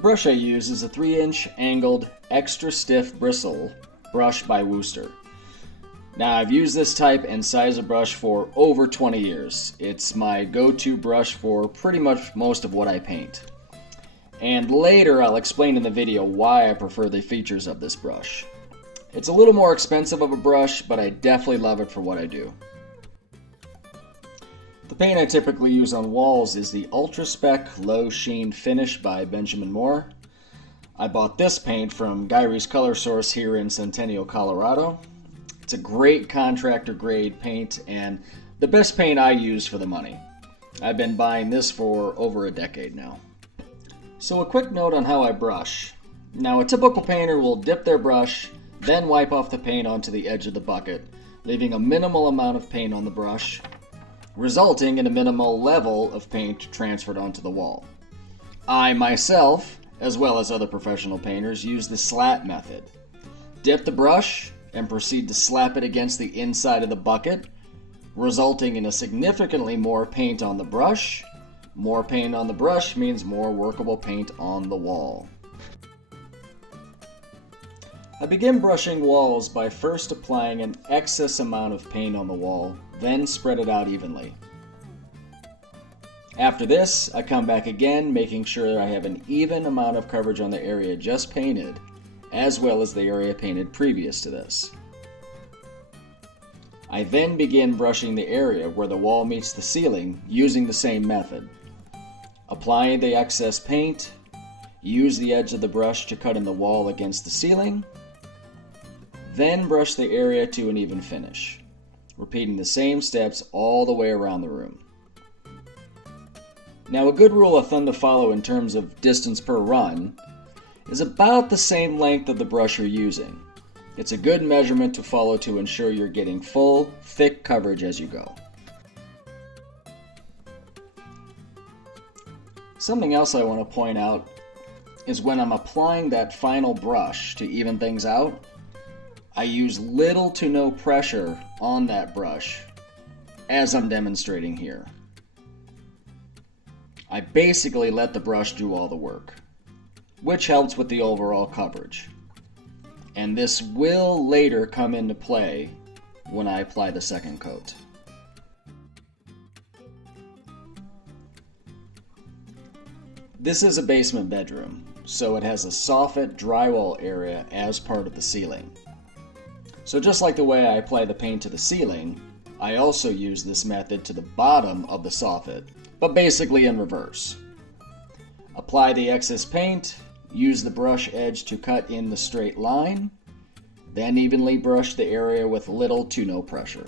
brush I use is a 3-inch angled extra stiff bristle brush by Wooster. Now, I've used this type and size of brush for over 20 years. It's my go-to brush for pretty much most of what I paint. And later I'll explain in the video why I prefer the features of this brush. It's a little more expensive of a brush, but I definitely love it for what I do. The paint I typically use on walls is the Ultra Spec Low Sheen Finish by Benjamin Moore. I bought this paint from Gyrie's Color Source here in Centennial, Colorado. It's a great contractor grade paint and the best paint I use for the money. I've been buying this for over a decade now. So a quick note on how I brush. Now, a typical painter will dip their brush, then wipe off the paint onto the edge of the bucket, leaving a minimal amount of paint on the brush, resulting in a minimal level of paint transferred onto the wall. I myself, as well as other professional painters, use the slat method. Dip the brush and proceed to slap it against the inside of the bucket, resulting in a significantly more paint on the brush. More paint on the brush means more workable paint on the wall. I begin brushing walls by first applying an excess amount of paint on the wall, then spread it out evenly. After this, I come back again, making sure I have an even amount of coverage on the area just painted, as well as the area painted previous to this. I then begin brushing the area where the wall meets the ceiling using the same method. Apply the excess paint, use the edge of the brush to cut in the wall against the ceiling, then brush the area to an even finish, repeating the same steps all the way around the room. Now, a good rule of thumb to follow in terms of distance per run is about the same length of the brush you're using. It's a good measurement to follow to ensure you're getting full, thick coverage as you go. Something else I want to point out is when I'm applying that final brush to even things out, I use little to no pressure on that brush as I'm demonstrating here. I basically let the brush do all the work, which helps with the overall coverage. And this will later come into play when I apply the second coat. This is a basement bedroom, so it has a soffit drywall area as part of the ceiling. So just like the way I apply the paint to the ceiling, I also use this method to the bottom of the soffit, but basically in reverse. Apply the excess paint, use the brush edge to cut in the straight line, then evenly brush the area with little to no pressure.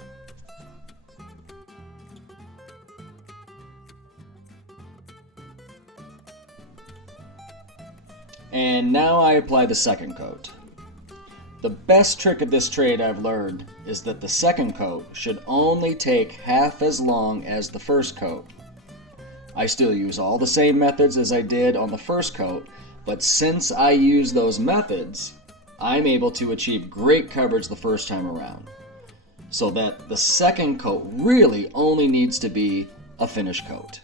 And now I apply the second coat. The best trick of this trade I've learned is that the second coat should only take half as long as the first coat. I still use all the same methods as I did on the first coat, but since I use those methods, I'm able to achieve great coverage the first time around, so that the second coat really only needs to be a finish coat.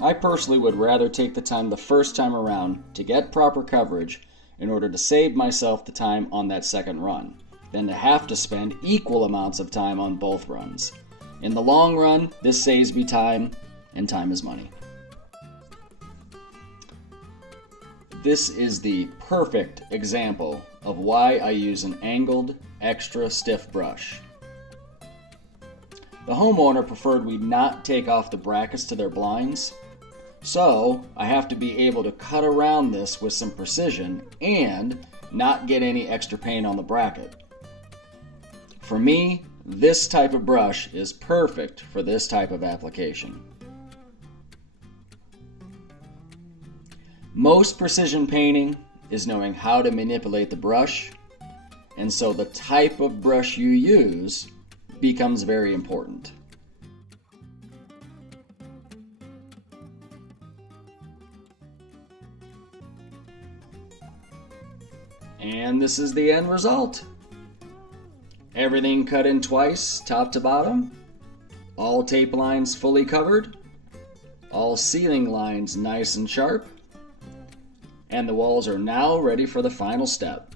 I personally would rather take the time the first time around to get proper coverage in order to save myself the time on that second run, than to have to spend equal amounts of time on both runs. In the long run, this saves me time, and time is money. This is the perfect example of why I use an angled, extra stiff brush. The homeowner preferred we not take off the brackets to their blinds, so I have to be able to cut around this with some precision and not get any extra paint on the bracket. For me, this type of brush is perfect for this type of application. Most precision painting is knowing how to manipulate the brush, and so the type of brush you use becomes very important. And this is the end result. Everything cut in twice, top to bottom, all tape lines fully covered, All ceiling lines nice and sharp. And the walls are now ready for the final step.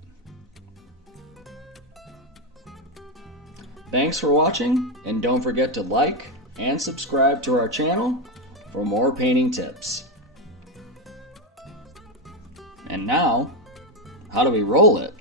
Thanks for watching, and don't forget to like and subscribe to our channel for more painting tips. And now, how do we roll it?